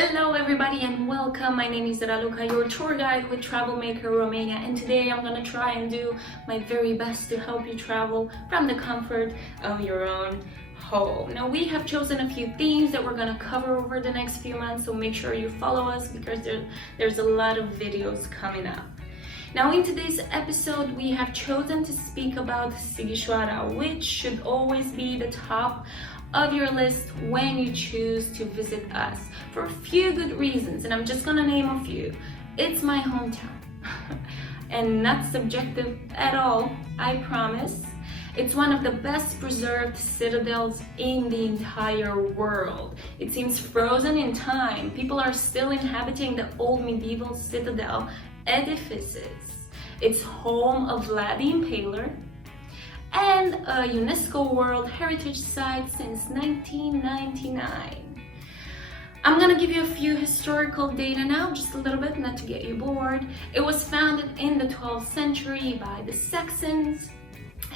Hello everybody and welcome. My name is Raluca, your tour guide with TravelMaker Romania, and today I'm gonna try and do my very best to help you travel from the comfort of your own home. Now we have chosen a few themes that we're gonna cover over the next few months, so make sure you follow us because there's a lot of videos coming up. Now in today's episode we have chosen to speak about Sighișoara, which should always be the top of your list when you choose to visit us for a few good reasons, and I'm just gonna name a few. It's my hometown and not subjective at all, I promise. It's one of the best preserved citadels in the entire world. It seems frozen in time. People are still inhabiting the old medieval citadel edifices. It's home of Vlad the Impaler and a UNESCO World Heritage site since 1999. I'm gonna give you a few historical data now, just a little bit, not to get you bored. It was founded in the 12th century by the Saxons,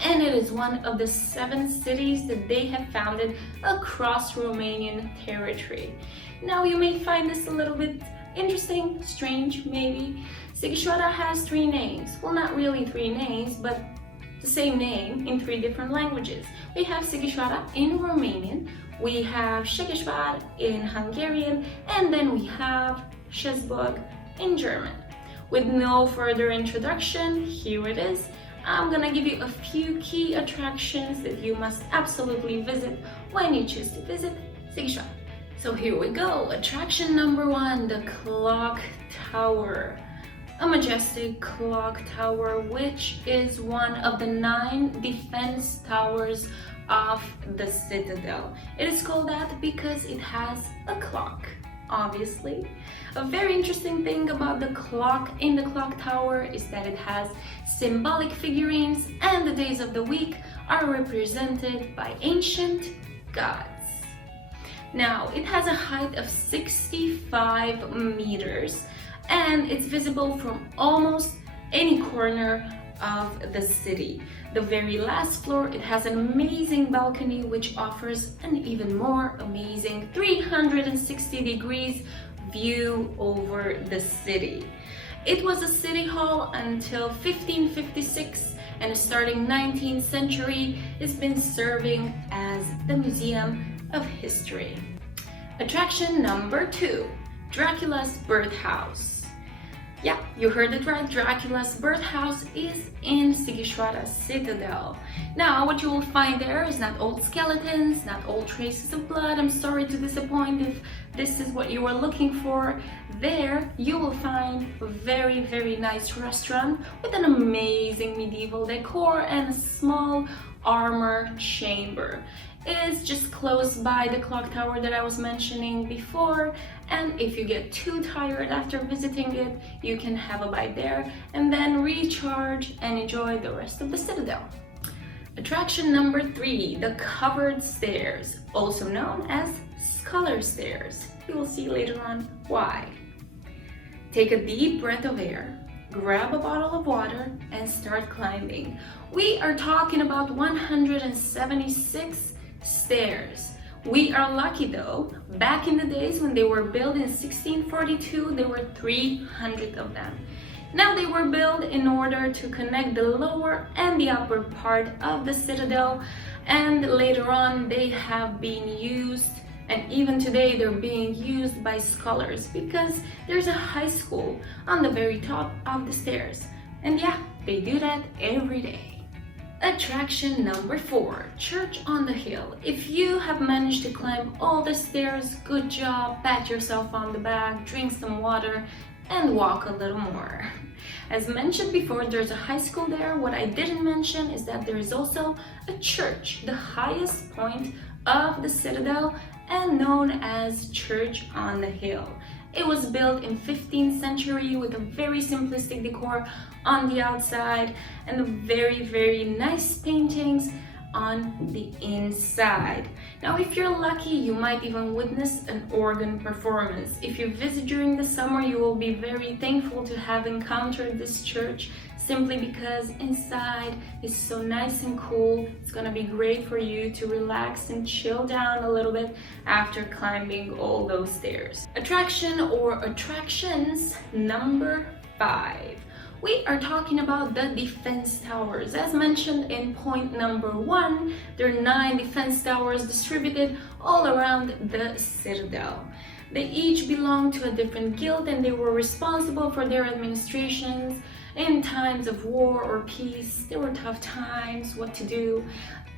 and it is one of the 7 cities that they have founded across Romanian territory. Now you may find this a little bit interesting, strange maybe. Sighișoara has 3 names. Well, not really 3 names, but the same name in 3 different languages. We have Sighișoara in Romanian, we have Sighișoara in Hungarian, and then we have Szeged in German. With no further introduction, here it is. I'm gonna give you a few key attractions that you must absolutely visit when you choose to visit Sighișoara. So here we go. Attraction number 1, the clock tower. A majestic clock tower, which is one of the 9 defense towers of the citadel. It is called that because it has a clock, obviously. A very interesting thing about the clock in the clock tower is that it has symbolic figurines, and the days of the week are represented by ancient gods. Now, it has a height of 65 meters, and it's visible from almost any corner of the city. The very last floor, it has an amazing balcony which offers an even more amazing 360 degrees view over the city. It was a city hall until 1556, and starting 19th century, it's been serving as the Museum of History. Attraction number 2, Dracula's birthhouse. Yeah, you heard it right, Dracula's birthhouse is in Sighișoara Citadel. Now, what you will find there is not old skeletons, not old traces of blood. I'm sorry to disappoint if this is what you were looking for. There, you will find a very, very nice restaurant with an amazing medieval decor and a small armor chamber. It is just close by the clock tower that I was mentioning before, and if you get too tired after visiting it, you can have a bite there and then recharge and enjoy the rest of the citadel. Attraction number 3, the covered stairs, also known as scholar stairs. You will see later on why. Take a deep breath of air, grab a bottle of water, and start climbing. We are talking about 176 stairs. We are lucky though. Back in the days when they were built in 1642, there were 300 of them. Now they were built in order to connect the lower and the upper part of the citadel, and later on they have been used, and even today they're being used by scholars because there's a high school on the very top of the stairs. And yeah, they do that every day. Attraction number 4, Church on the Hill. If you have managed to climb all the stairs, good job, pat yourself on the back, drink some water, and walk a little more. As mentioned before, there's a high school there. What I didn't mention is that there is also a church, the highest point of the citadel and known as Church on the Hill. It was built in 15th century with a very simplistic decor on the outside and very, very nice paintings on the inside. Now, if you're lucky, you might even witness an organ performance. If you visit during the summer, you will be very thankful to have encountered this church simply because inside is so nice and cool. It's gonna be great for you to relax and chill down a little bit after climbing all those stairs. Attraction or attractions number 5. We are talking about the defense towers. As mentioned in point number 1, there are 9 defense towers distributed all around the Citadel. They each belong to a different guild and they were responsible for their administrations in times of war or peace. There were tough times, what to do.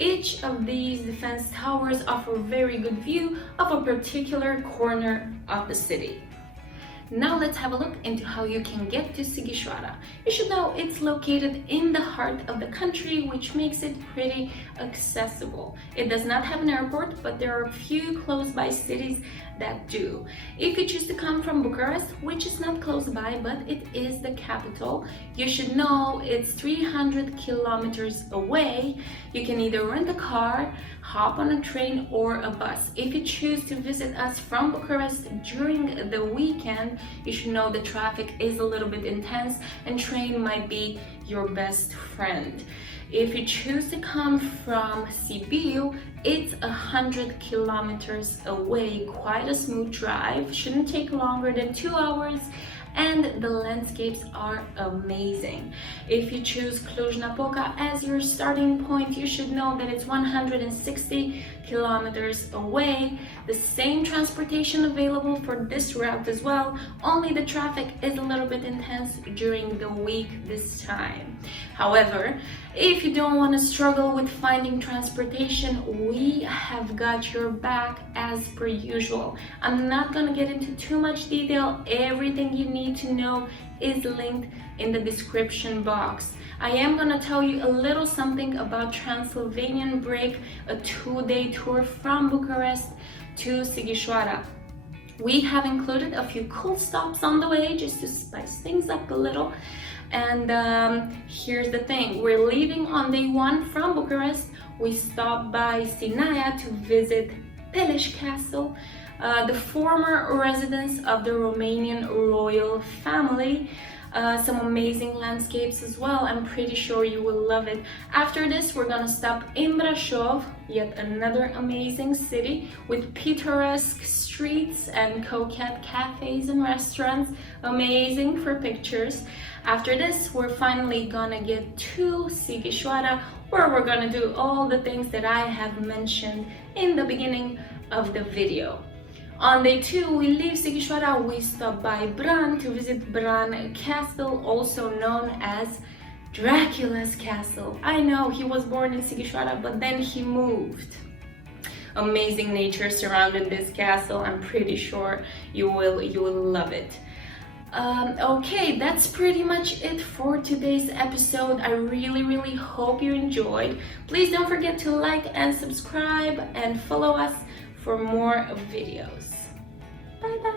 Each of these defense towers offer a very good view of a particular corner of the city. Now let's have a look into how you can get to Sighișoara. You should know it's located in the heart of the country, which makes it pretty accessible. It does not have an airport, but there are a few close by cities that do. If you choose to come from Bucharest, which is not close by, but it is the capital, you should know it's 300 kilometers away. You can either rent a car, hop on a train or a bus. If you choose to visit us from Bucharest during the weekend, you should know the traffic is a little bit intense and train might be your best friend. If you choose to come from Sibiu, it's 100 kilometers away. Quite a smooth drive, shouldn't take longer than 2 hours, and the landscapes are amazing. If you choose Cluj-Napoca as your starting point, you should know that it's 160 kilometers away. The same transportation available for this route as well, only the traffic is a little bit intense during the week this time. However, if you don't want to struggle with finding transportation, we have got your back as per usual. I'm not going to get into too much detail. Everything you need to know is linked in the description box. I am going to tell you a little something about Transylvanian Break, a 2-day tour from Bucharest to Sighișoara. We have included a few cool stops on the way just to spice things up a little. And here's the thing, we're leaving on day 1 from Bucharest. We stop by Sinaia to visit Peles Castle, the former residence of the Romanian royal family. Some amazing landscapes as well. I'm pretty sure you will love it. After this, we're gonna stop in Brașov, yet another amazing city with picturesque streets and coquette cafes and restaurants, amazing for pictures. After this, we're finally gonna get to Sighișoara, where we're gonna do all the things that I have mentioned in the beginning of the video. On day 2, we leave Sighișoara, we stop by Bran to visit Bran Castle, also known as Dracula's Castle. I know he was born in Sighișoara, but then he moved. Amazing nature surrounded this castle. I'm pretty sure you will love it. Okay, that's pretty much it for today's episode. I really hope you enjoyed. Please don't forget to like and subscribe and follow us for more videos. Bye bye.